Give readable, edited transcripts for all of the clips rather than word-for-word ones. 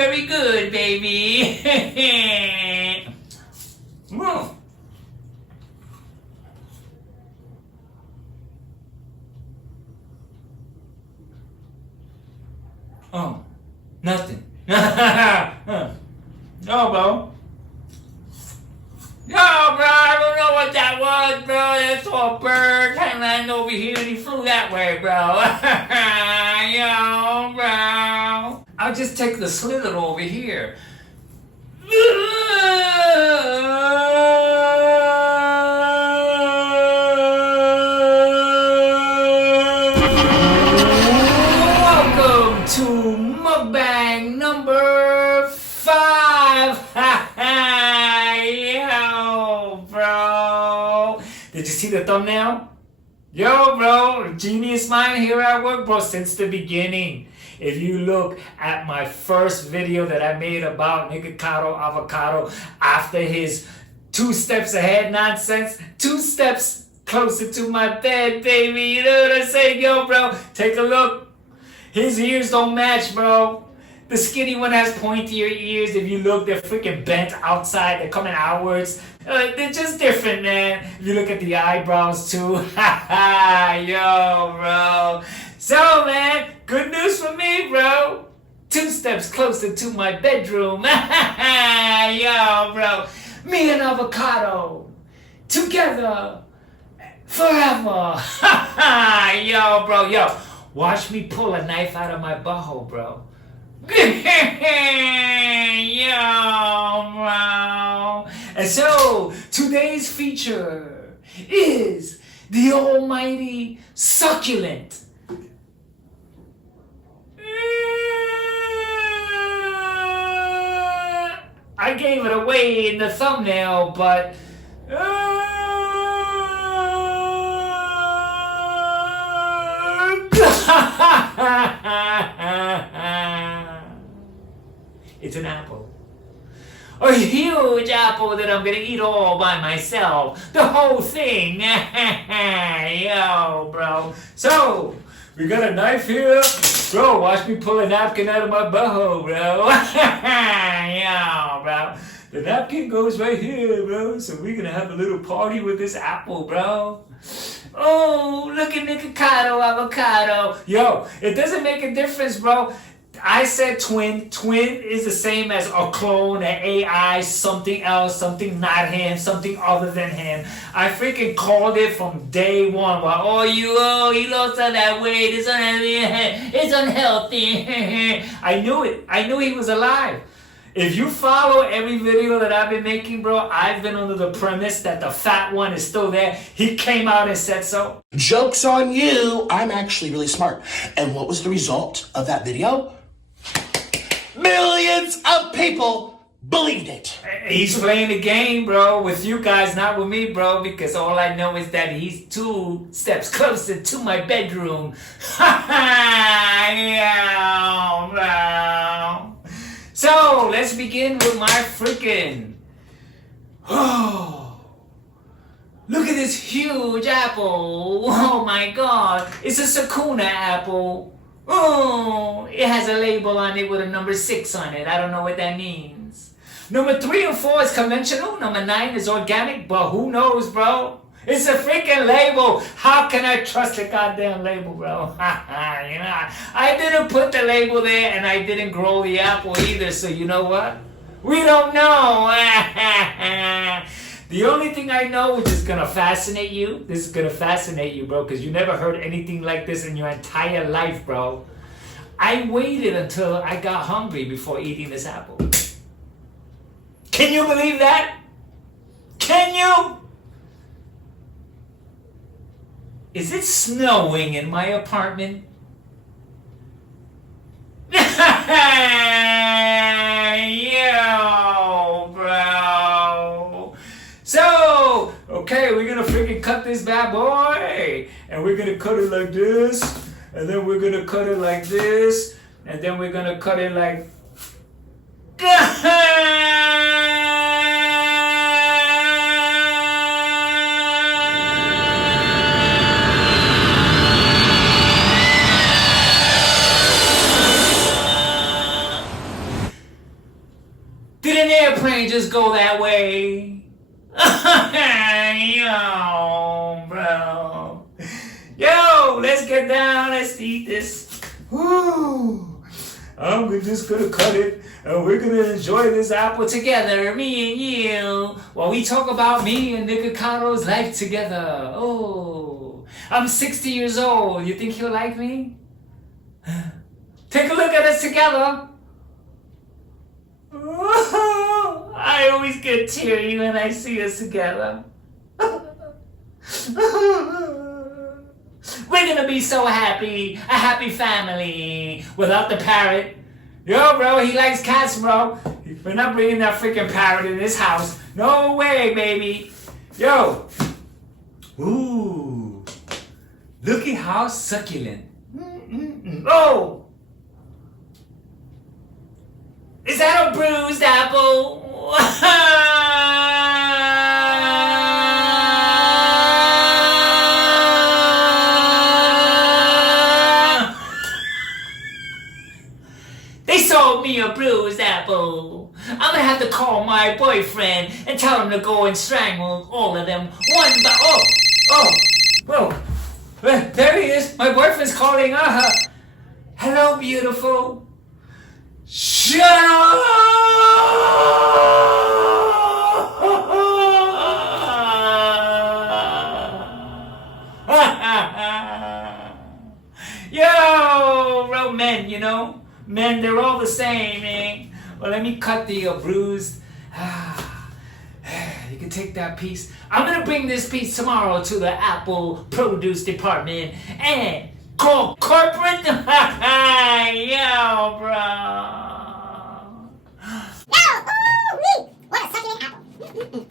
very good, baby. Move. Oh, nothing. No, bro. No, bro, I don't know what that was, bro. That's all bird hanging over here and he flew that way, bro. Yo, bro. I'll just take the slither over here. Welcome to Mukbang number 5. Yo, bro. Did you see the thumbnail? Yo, bro, genius mind here at work, bro, since the beginning. If you look at my first video that I made about Nikocado avocado after his 2 steps ahead nonsense, 2 steps closer to my bed, baby. You know what I'm saying? Yo, bro, take a look. His ears don't match, bro. The skinny one has pointier ears. If you look, they're freaking bent outside. They're coming outwards. They're just different, man. If you look at the eyebrows, too. Yo, bro. So, man, good news for me, bro. 2 steps closer to my bedroom. Yo, bro. Me and avocado. Together. Forever. Yo, bro. Yo, watch me pull a knife out of my butthole, bro. Yo, bro. And so, today's feature is the almighty succulent. I gave it away in the thumbnail, but it's an apple. A huge apple that I'm gonna eat all by myself. The whole thing. Yo, bro. So, we got a knife here. Bro, watch me pull a napkin out of my butthole, bro. Yo, bro. The napkin goes right here, bro. So we're gonna have a little party with this apple, bro. Oh, look at Nikocado avocado. Yo, it doesn't make a difference, bro. I said twin. Twin is the same as a clone, an AI, something else, something not him, something other than him. I freaking called it from day one. Well, he lost all that weight. It's unhealthy. I knew it. I knew he was alive. If you follow every video that I've been making, bro, I've been under the premise that the fat one is still there. He came out and said so. Joke's on you. I'm actually really smart. And what was the result of that video? Millions of people believed it. He's playing the game, bro, with you guys, not with me, bro, because all I know is that he's 2 steps closer to my bedroom. Yeah, bro. So, let's begin with my freaking... Oh, look at this huge apple. Oh my god. It's a Sakuna apple. Oh, it has a label on it with a number 6 on it. I don't know what that means. Number 3 and 4 is conventional. Number 9 is organic, but who knows, bro? It's a freaking label. How can I trust the goddamn label, bro? You know, I didn't put the label there and I didn't grow the apple either, so you know what? We don't know. The only thing I know which is gonna fascinate you, this is gonna fascinate you, bro, because you never heard anything like this in your entire life, bro. I waited until I got hungry before eating this apple. Can you believe that? Can you? Is it snowing in my apartment? Yo, bro. So, okay, we're gonna freaking cut this bad boy. And we're gonna cut it like this. And then we're gonna cut it like this. And then we're gonna cut it like... airplane just go that way. Yo, bro. Yo, let's get down. Let's eat this. Woo. I'm just gonna cut it, and we're gonna enjoy this apple together, me and you, while we talk about me and Nicocado's life together. Oh, I'm 60 years old. You think he'll like me? Take a look at us together. Oh, I always get teary when I see us together. We're gonna be so happy, a happy family, without the parrot. Yo, bro, he likes cats, bro. We're not bringing that freaking parrot in this house. No way, baby. Yo. Ooh. Look at how succulent. Oh. Is that a bruised apple? They sold me a bruised apple. I'm gonna have to call my boyfriend and tell him to go and strangle all of them one by... Oh! There he is. My boyfriend's calling. Hello, beautiful. Shut up! Yo, bro, men, you know? Men, they're all the same, eh? Well, let me cut the bruised. You can take that piece. I'm gonna bring this piece tomorrow to the Apple produce department and call corporate. Yo, bro. What a succulent apple.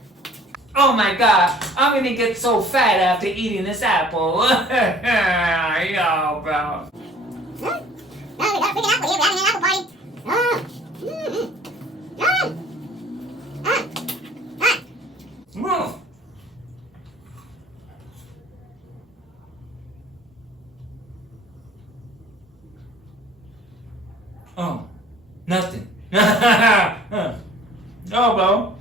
Oh my God, I'm gonna get so fat after eating this apple. Yo, bro. Oh, we got a freaking apple here. We're having an apple party. Move. Oh, nothing. No, bro.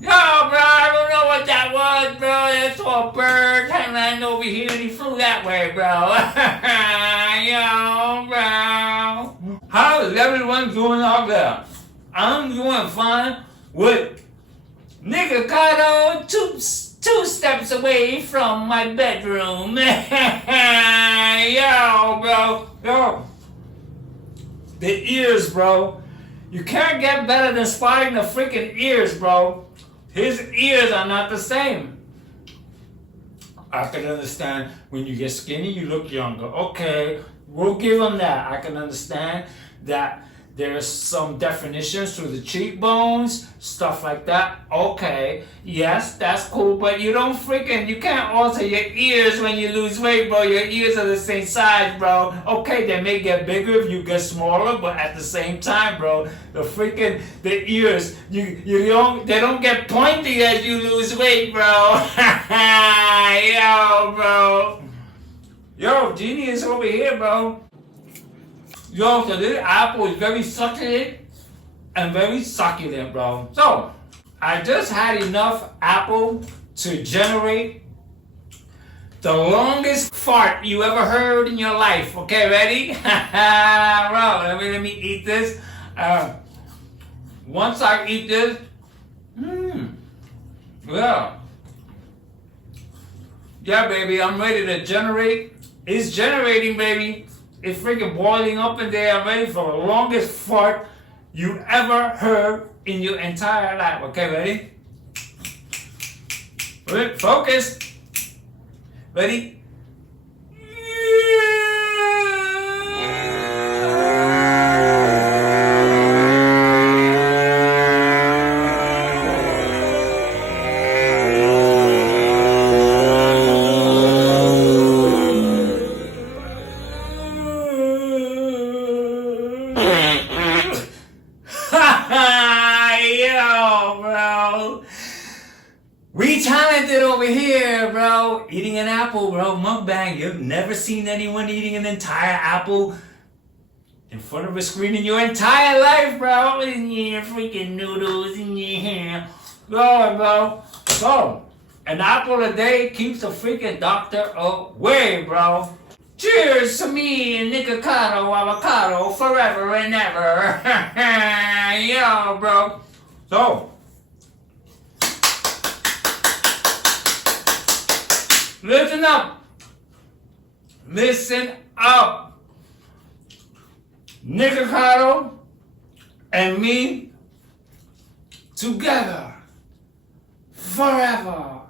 Yo, bro, I don't know what that was, bro. That's all bird hanging over here and he flew that way, bro. Yo, bro. How is everyone doing out there? I'm doing fine with Nikocado two steps away from my bedroom. Yo, bro. Yo. The ears, bro. You can't get better than spotting the freaking ears, bro. His ears are not the same. I can understand when you get skinny, you look younger. Okay, we'll give him that. I can understand that there's some definitions to the cheekbones, stuff like that. Okay, yes, that's cool, but you can't alter your ears when you lose weight, bro. Your ears are the same size, bro. Okay, they may get bigger if you get smaller, but at the same time, bro, the ears, they don't get pointy as you lose weight, bro. Yo, bro. Yo, Genie is over here, bro. Yo, so this apple is very succulent and very succulent, bro. So, I just had enough apple to generate the longest fart you ever heard in your life. Okay, ready? Bro, let me eat this. Once I eat this, yeah, baby, I'm ready to generate. It's generating, baby. It's freaking boiling up in there. I'm ready for the longest fart you ever heard in your entire life. Okay, ready? Ready? Focus. Ready? Yo, bro. We talented over here, bro. Eating an apple, bro. Mukbang. You've never seen anyone eating an entire apple in front of a screen in your entire life, bro. Yeah, freaking noodles. Yeah. Go, bro. So, an apple a day keeps a freaking doctor away, bro. Cheers to me and Nikocado avocado forever and ever. Yo, bro. So, listen up. Listen up. Nikocado and me together forever.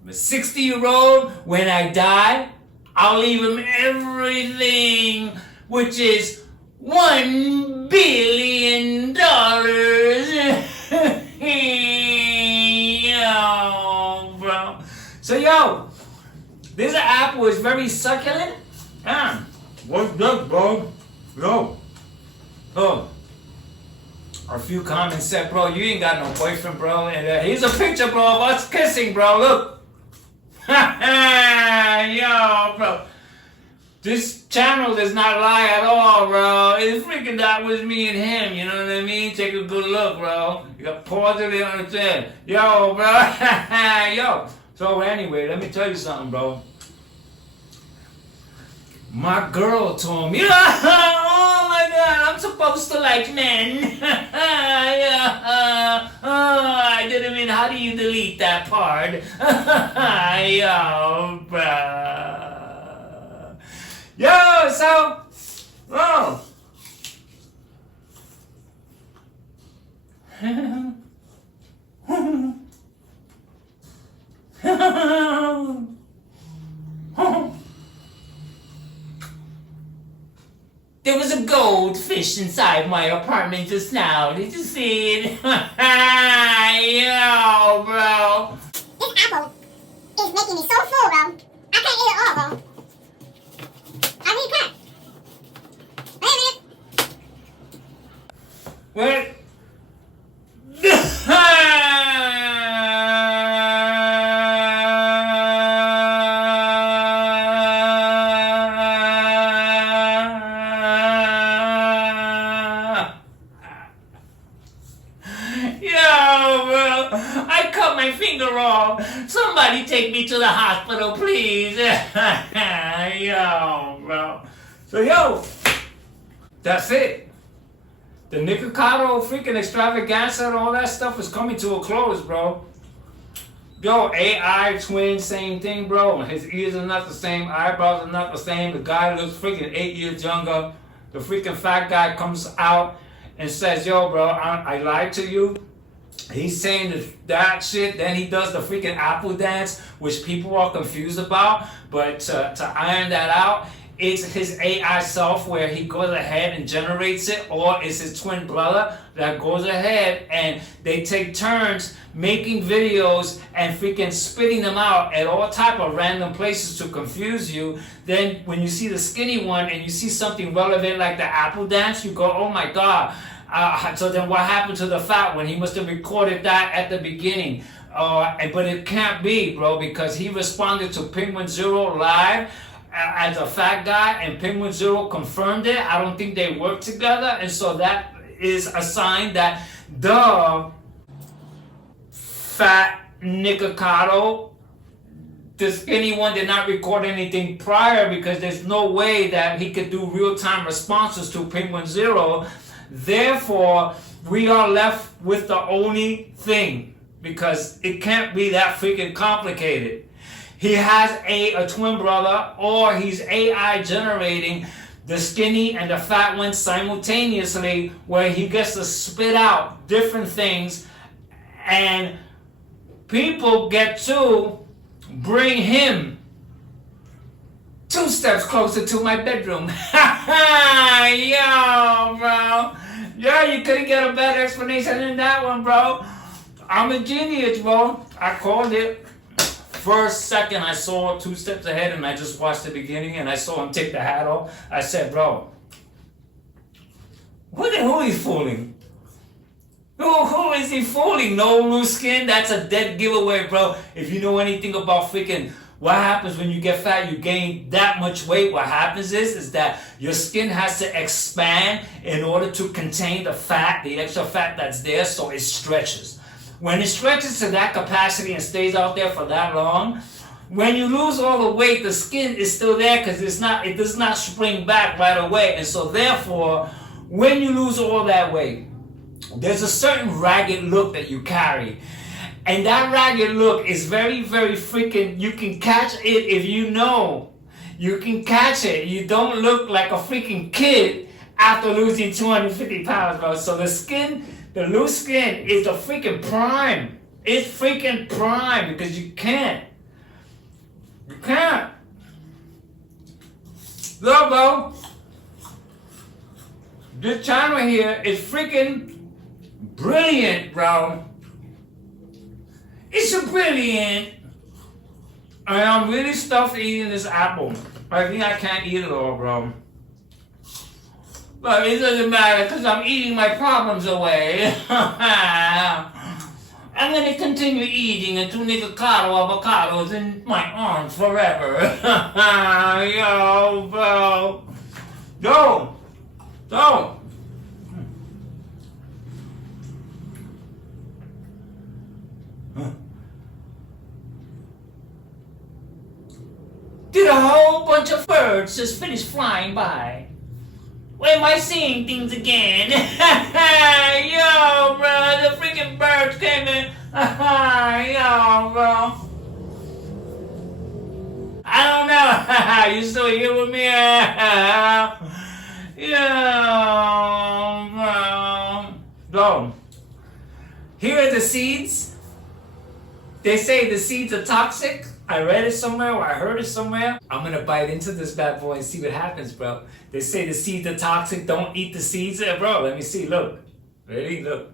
I'm a 60-year-old. When I die, I'll leave him everything, which is $1 billion. Yo, bro. So, yo, this apple is very succulent. What's up, bro? Yo. Oh. A few comments said, bro, you ain't got no boyfriend, bro. And here's a picture, bro, of us kissing, bro. Look. Yo, bro. This channel does not lie at all, bro. It's freaking that was me and him, you know what I mean? Take a good look, bro. You got pause it on the thing. Yo, bro. Yo. So anyway, let me tell you something, bro. My girl told me, oh my God, I'm supposed to like men. I didn't mean, how do you delete that part? Yo, bruh. Yo, so, oh. There was a goldfish inside my apartment just now. Did you see it? Yo, bro. This apple is making me so full, bro. I can't eat it all, bro. I really can't. Wait a minute. What? I cut my finger off. Somebody take me to the hospital, please. Yo, bro. So, yo, that's it. The Nikocado freaking extravaganza and all that stuff is coming to a close, bro. Yo, AI twin, same thing, bro. His ears are not the same, eyebrows are not the same. The guy looks freaking 8 years younger. The freaking fat guy comes out and says, yo, bro, I lied to you. He's saying that shit, then he does the freaking apple dance, which people are confused about. But to iron that out, it's his AI software. He goes ahead and generates it, or it's his twin brother that goes ahead and they take turns making videos and freaking spitting them out at all type of random places to confuse you. Then when you see the skinny one and you see something relevant like the apple dance, you go, oh my God. So then what happened to the fat one? He must have recorded that at the beginning. But it can't be, bro, because he responded to Penguin Zero live as a fat guy, and Penguin Zero confirmed it. I don't think they work together, and so that is a sign that the fat Nikocado, the skinny one, did not record anything prior, because there's no way that he could do real-time responses to Penguin Zero. Therefore, we are left with the only thing, because it can't be that freaking complicated. He has a twin brother, or he's AI generating the skinny and the fat one simultaneously, where he gets to spit out different things, and people get to bring him 2 steps closer to my bedroom. Yo, bro. Yo, you couldn't get a better explanation than that one, bro. I'm a genius, bro. I called it. First second I saw 2 steps ahead, and I just watched the beginning, and I saw him take the hat off. I said, bro, who is fooling? Who is he fooling? No loose skin? That's a dead giveaway, bro. If you know anything about freaking What happens when you get fat? You gain that much weight. What happens is that your skin has to expand in order to contain the fat, the extra fat that's there, so it stretches. When it stretches to that capacity and stays out there for that long, when you lose all the weight, the skin is still there because it does not spring back right away. And so therefore, when you lose all that weight, there's a certain ragged look that you carry. And that ragged look is very, very freaking, you can catch it if you know. You can catch it. You don't look like a freaking kid after losing 250 pounds, bro. So the skin, the loose skin is the freaking prime. It's freaking prime because you can't. You can't. Look, bro. This channel here is freaking brilliant, bro. It's a brilliant. And I'm really stuffed eating this apple. I think I can't eat it all, bro. But it doesn't matter because I'm eating my problems away. I'm going to continue eating until Nikocado avocados in my arms forever. Yo, bro. Yo. Yo. Did a whole bunch of birds just finish flying by? Where am I seeing things again? Yo, bro, the freaking birds came in. Yo, bro. I don't know. You still here with me? Yo, bro. So, here are the seeds. They say the seeds are toxic. I read it somewhere or I heard it somewhere. I'm gonna bite into this bad boy and see what happens, bro. They say the seeds are toxic. Don't eat the seeds. Bro, let me see. Look. Ready? Look.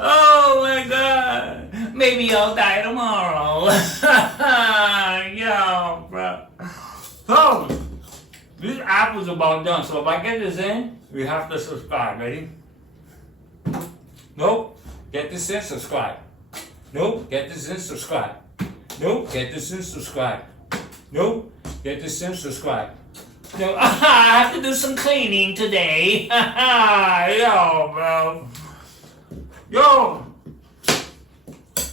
Oh my God. Maybe I'll die tomorrow. Yo, bro. So, this apple's about done. So if I get this in, we have to subscribe. Ready? Nope. Get this in, subscribe. Nope. Get this in, subscribe. Nope. Get this in, subscribe. Nope. Get this in, subscribe. No, I have to do some cleaning today. Yo, bro. Yo.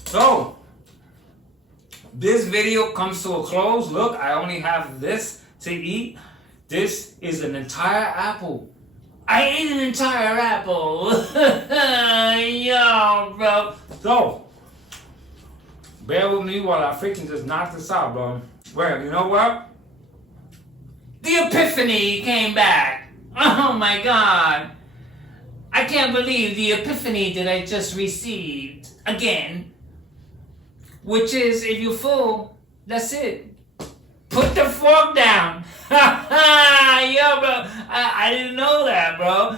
So, this video comes to a close. Look, I only have this to eat. This is an entire apple. I ate an entire apple. Yo, bro. So, bear with me while I freaking just knock this out, bro. Well, you know what? The Epiphany came back. Oh my God. I can't believe the Epiphany that I just received again. Which is, if you're full, that's it. Put the fork down. Yo, bro. I didn't know that, bro.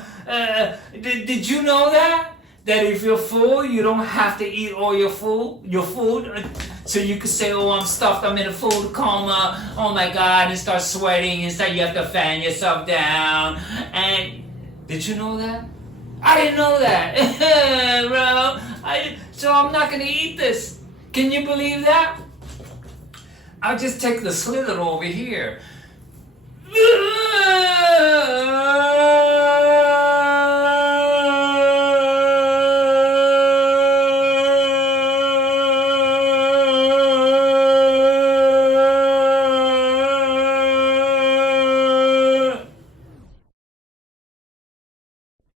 Did you know that? That if you're full, you don't have to eat all your food. So you could say, oh, I'm stuffed, I'm in a food coma. Oh my God, and start sweating. Instead, you have to fan yourself down. And did you know that? I didn't know that, bro. So I'm not gonna eat this. Can you believe that? I'll just take the slither over here.